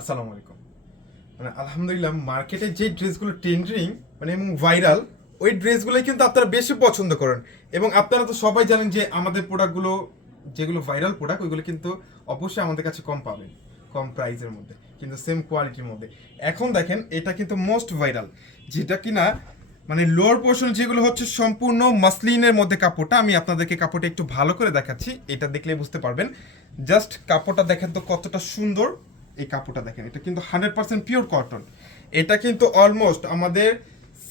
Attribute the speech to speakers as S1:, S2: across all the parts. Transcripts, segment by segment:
S1: আসসালামু আলাইকুম। মানে আলহামদুলিল্লাহ মার্কেটে যে ড্রেসগুলো ট্রেন্ডিং মানে এবং ভাইরাল ওই ড্রেসগুলোই কিন্তু আপনারা বেশি পছন্দ করেন। এবং আপনারা তো সবাই জানেন যে আমাদের প্রোডাক্টগুলো যেগুলো ভাইরাল প্রোডাক্ট ওইগুলো কিন্তু অবশ্যই আমাদের কাছে কম পাবেন, কম প্রাইসের মধ্যে, কিন্তু সেম কোয়ালিটির মধ্যে। এখন দেখেন, এটা কিন্তু মোস্ট ভাইরাল যেটা কিনা মানে লোয়ার পোর্শন যেগুলো হচ্ছে সম্পূর্ণ মাসলিনের মধ্যে কাপড়টা, আমি আপনাদেরকে কাপড়টা একটু ভালো করে দেখাচ্ছি, এটা দেখলে বুঝতে পারবেন। জাস্ট কাপড়টা দেখেন তো কতটা সুন্দর এই কাপড়টা দেখেন, এটা কিন্তু হান্ড্রেড পার্সেন্ট পিওর কটন এটা কিন্তু অলমোস্ট আমাদের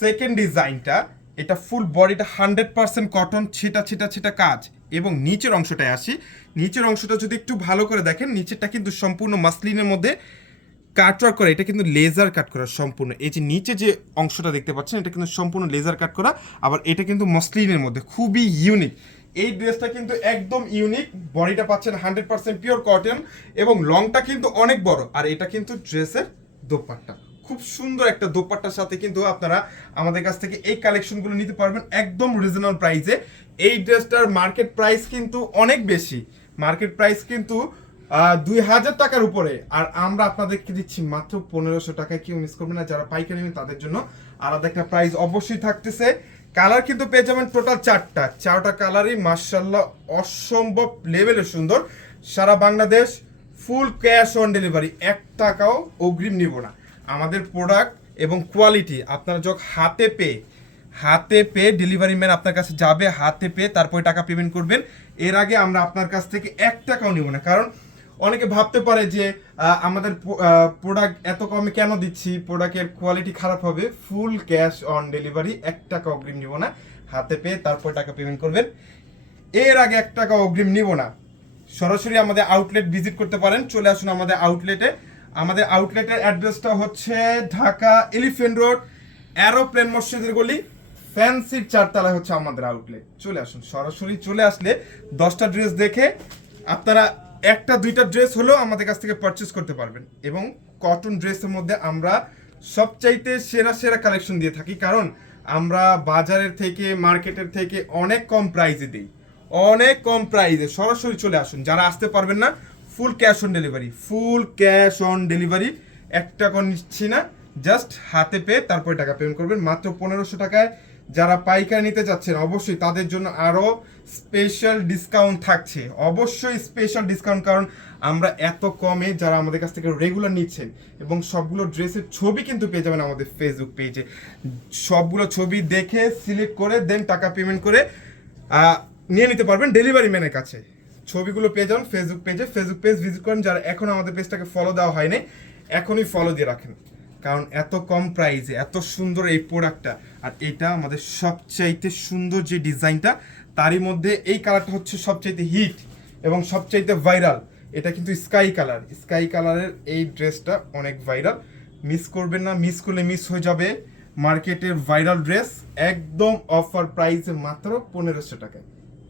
S1: সেকেন্ড ডিজাইনটা এটা ফুল বডিটা হান্ড্রেড পার্সেন্ট কটন ছিটা ছিটা ছিটা কাজ। এবং নিচের অংশটায় আসি, নিচের অংশটা যদি একটু ভালো করে দেখেন, নিচেরটা কিন্তু সম্পূর্ণ মাসলিনের মধ্যে কাটওয়ার্ক করা, এটা কিন্তু লেজার কাট করা সম্পূর্ণ। এই যে নিচে যে অংশটা দেখতে পাচ্ছেন, এটা কিন্তু সম্পূর্ণ লেজার কাট করা, আবার এটা কিন্তু মসলিনের মধ্যে, খুবই ইউনিক এই ড্রেসটা কিন্তু একদম ইউনিক। বডিটা পাচ্ছেন হান্ড্রেড পার্সেন্ট পিওর কটন এবং লংটা কিন্তু অনেক বড়। আর এটা কিন্তু ড্রেসের দোপাট্টা। খুব সুন্দর একটা দোপাট্টার সাথে কিন্তু আপনারা আমাদের কাছ থেকে এই কালেকশনগুলো নিতে পারবেন একদম রিজনেবল প্রাইসে এই ড্রেসটার মার্কেট প্রাইস কিন্তু অনেক বেশি। মার্কেট প্রাইস কিন্তু দুই হাজার টাকার উপরে। আর আমরা আপনাদেরকে দিচ্ছি মাত্র পনেরোশো টাকায়। কেউ মিস করবে না। যারা পাইকারি নেবেন তাদের জন্য আলাদা একটা প্রাইস অবশ্যই থাকতেছে। কালার কিন্তু পেয়ে যাবেন টোটাল চারটা। চারটা কালারই মার্শাল্লাহ অসম্ভব লেভেলের সুন্দর। সারা Bangladesh full cash on delivery এক টাকাও অগ্রিম নিব না। আমাদের প্রোডাক্ট এবং কোয়ালিটি আপনারা যখন হাতে পেয়ে হাতে পেয়ে ডেলিভারি ম্যান আপনার কাছে যাবে, হাতে পেয়ে তারপরে টাকা পেমেন্ট করবেন, এর আগে আমরা আপনার কাছ থেকে এক টাকাও নিব না। কারণ অনেকে ভাবতে পারে যে আমাদের প্রোডাক্ট এত কমে কেন দিচ্ছি? প্রোডাক্টের কোয়ালিটি খারাপ হবে। ফুল ক্যাশ অন ডেলিভারি এক টাকা অগ্রিম নিব না। হাতে পেয়ে তারপর টাকা পেমেন্ট করবেন। এর আগে এক টাকা অগ্রিম নিব না। সরাসরি আমাদের আউটলেট ভিজিট করতে পারেন। চলে আসুন আমাদের আউটলেটে আমাদের আউটলেটের অ্যাড্রেসটা হচ্ছে ঢাকা এলিফেন্ট রোড অ্যারোপ্লেন মসজিদের গলি। ফ্যান্সির চারতলায় হচ্ছে আমাদের আউটলেট চলে আসুন। সরাসরি চলে আসলে দশটা ড্রেস দেখে আপনারা একটা, দুইটা ড্রেস হলেও আমাদের কাছ থেকে পারচেস করতে পারবেন। এবং কটন ড্রেসের মধ্যে আমরা সবচাইতে সেরা সেরা কালেকশন দিয়ে থাকি। কারণ আমরা বাজারের থেকে মার্কেটের থেকে অনেক কম প্রাইজে দিই। অনেক কম প্রাইসে সরাসরি চলে আসুন। যারা আসতে পারবেন না full cash on delivery full cash on delivery এক টাকা নিচ্ছি না। জাস্ট হাতে পেয়ে তারপরে টাকা পেমেন্ট করবেন। মাত্র পনেরোশো টাকায় যারা পাইকারি নিতে যাচ্ছেন অবশ্যই তাদের জন্য আরও স্পেশাল ডিসকাউন্ট থাকছে। অবশ্যই স্পেশাল ডিসকাউন্ট কারণ আমরা এত কমে যারা আমাদের কাছ থেকে রেগুলার নিচ্ছেন এবং সবগুলো ড্রেসের ছবি কিন্তু পেয়ে যাবেন আমাদের ফেসবুক পেজে সবগুলো ছবি দেখে সিলেক্ট করে দেন টাকা পেমেন্ট করে নিয়ে নিতে পারবেন ডেলিভারি ম্যানের কাছে। ছবিগুলো পেয়ে যাবেন ফেসবুক পেজে ফেসবুক পেজ ভিজিট করেন, যারা এখন আমাদের পেজটাকে ফলো দেওয়া হয়নি, এখনই ফলো দিয়ে রাখেন। কারণ এত কম প্রাইসে এত সুন্দর এই প্রোডাক্টটা আর এটা আমাদের সবচাইতে সুন্দর যে ডিজাইনটা তারই মধ্যে এই কালারটা হচ্ছে সবচাইতে হিট এবং সবচাইতে ভাইরাল এটা কিন্তু স্কাই কালার স্কাই কালারের এই ড্রেসটা অনেক ভাইরাল মিস করবেন না মিস করলে মিস হয়ে যাবে। মার্কেটের ভাইরাল ড্রেস একদম অফার প্রাইসে মাত্র পনেরোশো টাকায়।